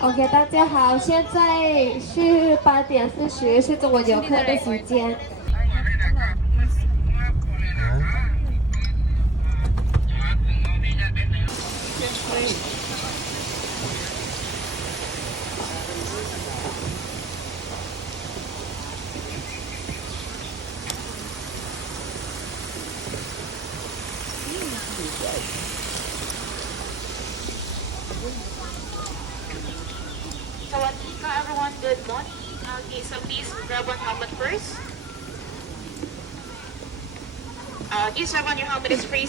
OK，大家好，现在是8点40，是中国游客的时间。Sawadika, everyone. Good morning. Okay, so please grab one helmet first. This one, your helmet is free.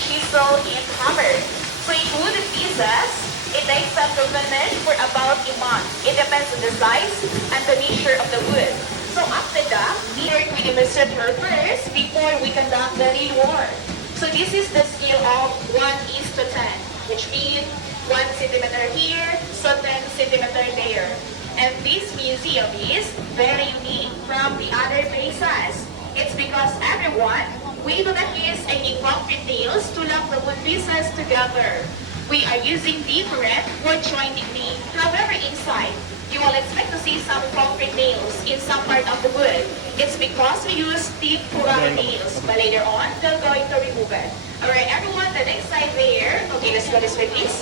Chisel and hammer. So in wooden pieces, it takes them to finish for about a month. It depends on the size and the nature of the wood. So after that, we work with the messenger first before we conduct the real war. So this is the scale of 1:10, which means 1 centimeter here, so 10 centimeter there. And this museum is very unique from the other places. It's because everyone, we do not use any concrete nails to lock the wood pieces together. We are using different wood joint technique. However, inside, you will expect to see some concrete nails in some part of the wood. It's because we use thick rubber nails, but later on, they're going to remove it. Alright, everyone, the next side there. Okay, let's go this way, please.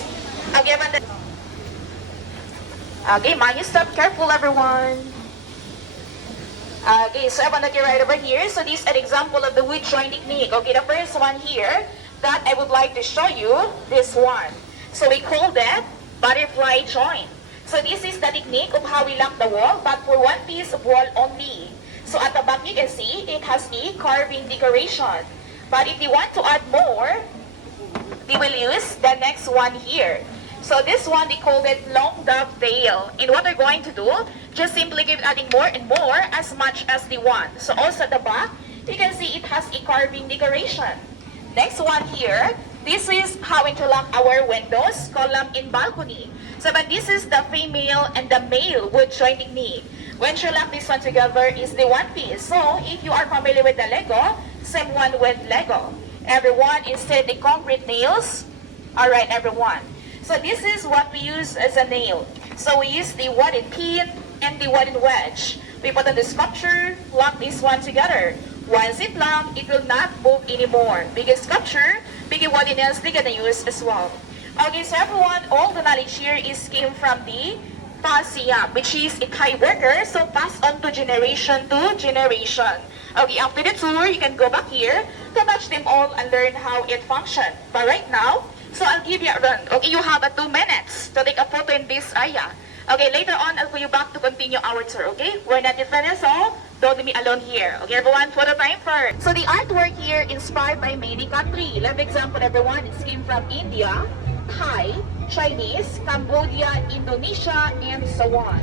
Okay, mind you step careful, everyone. Okay, so I want to get right over here. So this is an example of the wood joint technique. Okay, the first one here that I would like to show you, this one. So we call that butterfly joint. So this is the technique of how we lock the wall, but for one piece of wall only. So at the back you can see it has a carving decoration. But if you want to add more, we will use the next one here. So this one, they call it long dovetail. And what we're going to do, just simply keep adding more and more as much as they want. So also at the back, you can see it has a carving decoration. Next one here, this is how we interlock our windows, column, and balcony. So but this is the female and the male wood joint technique. When you lock this one together is the one piece. So if you are familiar with the Lego, same one with Lego. Everyone, instead the concrete nails. Alright, everyone. So this is what we use as a nail. So we use the wooden pin and the wooden wedge. We put on the sculpture, lock this one together. Once it locked, it will not move anymore. Big sculpture, big wooden nails they're gonna use as well. Okay, so everyone, all the knowledge here is came from the Pasiap, which is a Thai worker, so passed on to generation. Okay, after the tour, you can go back here to touch them all and learn how it functions. But right now, so I'll give you a run. Okay, you have 2 minutes to take a photo in this area. Okay, later on, I'll call you back to continue our tour, okay? We're not finished, so don't leave me alone here. Okay, everyone, photo time first. So the artwork here inspired by many countries. Let me example, everyone, it came from India, Thai, Chinese, Cambodia, Indonesia, and so on.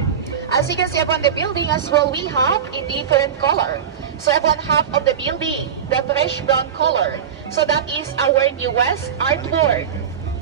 As you can see upon the building as well, we have a different color. So everyone half of the building, the fresh brown color. So that is our newest artwork.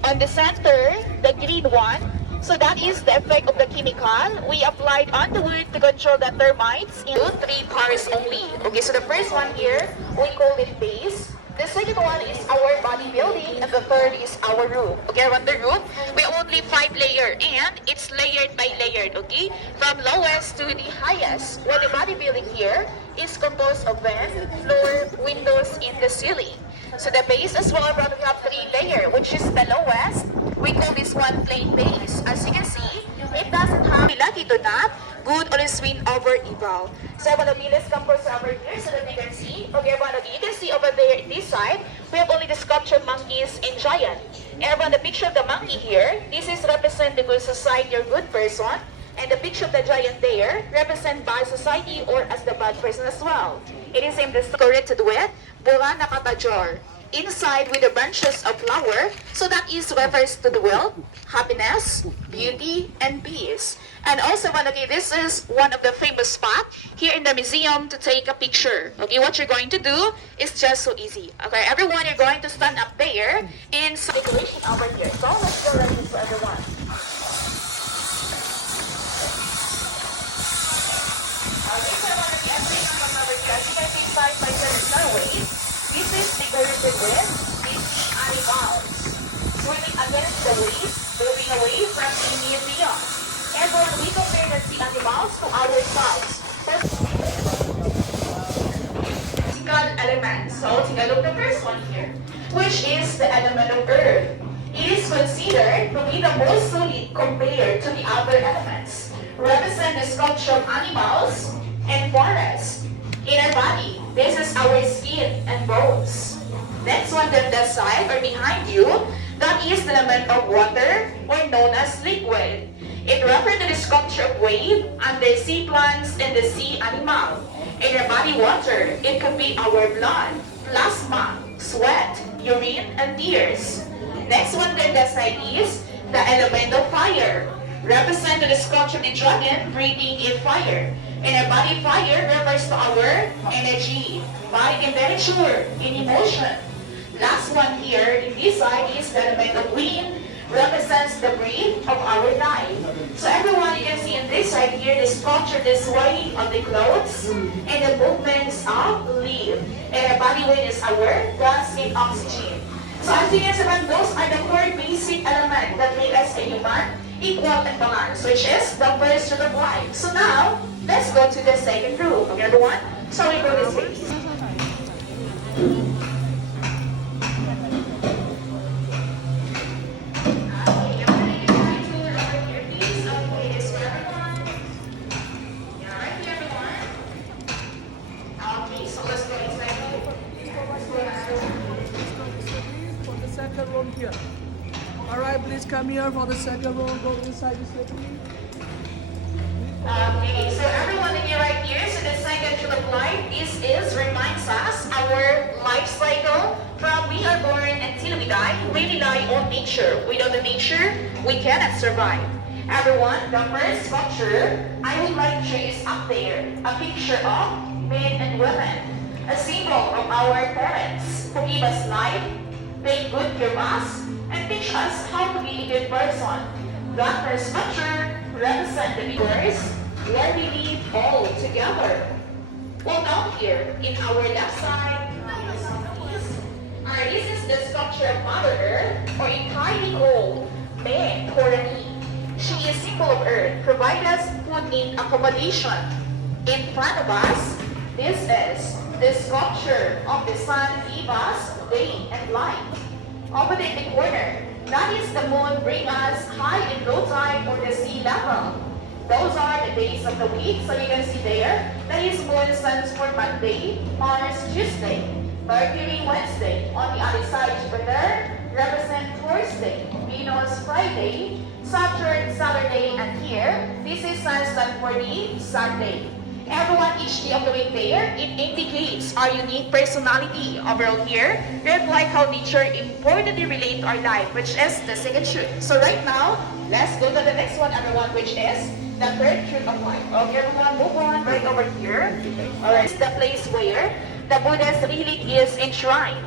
On the center, the green one, so that is the effect of the chemical we applied on the wood to control the termites in 3 parts only. Okay, so the first one here, we call it base. The second one is our body building, and the third is our roof. Okay, on the roof, we only 5 layer, and it's layered by layered, okay? From lowest to the highest. While the body building here is composed of vent, floor, windows, and the ceiling. So the base as well, we have three layers, which is the lowest. We call this one plain base. As you can see, it doesn't have lucky to not. Good always win over evil. So everyone, okay, let's come closer over here so that you can see. Okay, everyone, okay, you can see over there in this side, we have only the sculptured monkeys and giant. Everyone, the picture of the monkey here, this is represent the good society or good person. And the picture of the giant there represent bad society or as the bad person as well. It is in decorated with Bulan Nakatajor. Inside with the branches of flower, so that is refers to the wealth, happiness, beauty, and peace. And also, okay, this is one of the famous spots here in the museum to take a picture. Okay, what you're going to do is just so easy. Okay, everyone, you're going to stand up there in decoration over here. So let's go ready for everyone. Okay, so everyone, okay, I'm taking them over here. As you can see, side by side way. This is decorated with Disney animals swimming against the waves, moving away from the museum. Everyone, we compare the sea animals to ourselves. Physical elements. So, take a look at the first one here, which is the element of earth. It is considered to be the most solid compared to the other elements. Represent the sculpture of animals and forests. In our body, this is our skin and bones. Next one, on the side or behind you, that is the element of water or known as liquid. It refers to the sculpture of wave, undersea plants, and the sea animal. In our body water, it could be our blood, plasma, sweat, urine, and tears. Next one, on the side is the element of fire. Represent the sculpture of the dragon breathing in fire. In our body, fire refers to our energy, body temperature, and emotion. Last one here, in this side is the element of wind, represents the breath of our life. So everyone, you can see in this side here, the sculpture, the swaying of the clothes, and the movements of leaf. And our body weight is our gas and oxygen. So as you can see, those are the four basic elements that make us a human, equal and balanced, which is the first root of life. So now, let's go to the second root. Okay, everyone? So we go this way. Second room here. All right, please come here for the second room. Go inside this way. Okay, so everyone here right here, so the second root of life is reminds us our life cycle from we are born until we die. We rely on nature. Without the nature, we cannot survive. Everyone, the first sculpture I would like to is up there, a picture of men and women, a symbol of our parents who give us life, take good care of us, and teach us how to be a good person. That first sculpture represents the viewers where we live all together. Well, down here, in our left side, this is the sculpture of Mother Earth, or in Thai we call Man Korani. She is symbol of Earth, provide us food in accommodation. In front of us, this is the sculpture of the sun, give us day and light. Over there in the corner, that is the moon, bring us high and low tide or the sea level. Those are the days of the week, so you can see there, that is moon, suns for Monday, Mars, Tuesday, Mercury, Wednesday. On the other side, Jupiter represent Thursday, Venus, Friday, Saturn, Saturday, and here, this is sun for the Sunday. Everyone, each day of the week there, it indicates our unique personality. Overall here, reflect how nature importantly relate to our life, which is the second truth. So right now, let's go to the next one, everyone, which is the third truth of life. Okay, everyone, move on right over here. Alright, it's the place where the Buddha's really is enshrined.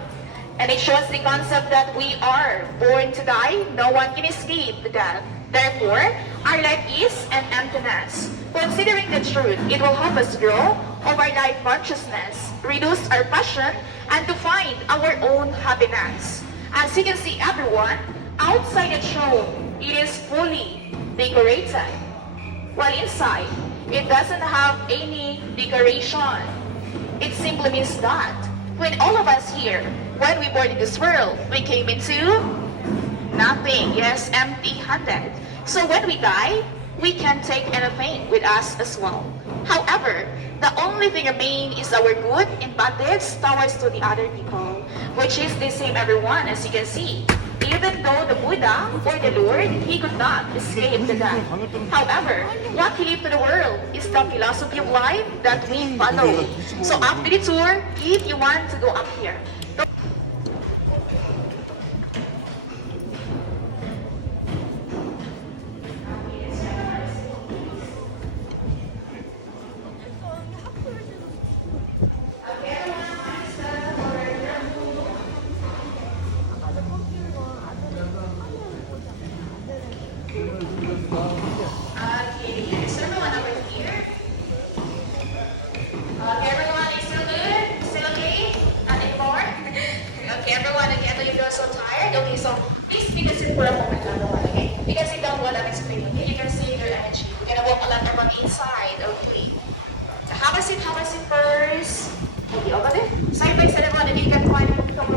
And it shows the concept that we are born to die, no one can escape death. Therefore, our life is an emptiness. Considering the truth, it will help us grow of our life consciousness, reduce our passion, and to find our own happiness. As you can see, everyone, outside the throne, it is fully decorated. While inside, it doesn't have any decoration. It simply means that when all of us here when we born in this world, we came into nothing. Yes, empty-handed. So when we die, we can take anything with us as well. However, the only thing remain is our good and bad deeds towards to the other people, which is the same everyone, as you can see. Even though the Buddha or the Lord, he could not escape the death. However, what he gave to the world is the philosophy of life that we follow. So after the tour, if you want to go up here, okay, so everyone over here. Okay, everyone, is still good? Still okay? Not anymore? Okay, everyone, again, do you feel so tired? Okay, so please be sit for a moment, everyone, okay? Because sit down while I'm explaining, okay? You can save your energy. You're gonna walk a lot around inside, okay? So have a seat first. Okay, over there. Side by side, everyone, and you can find, come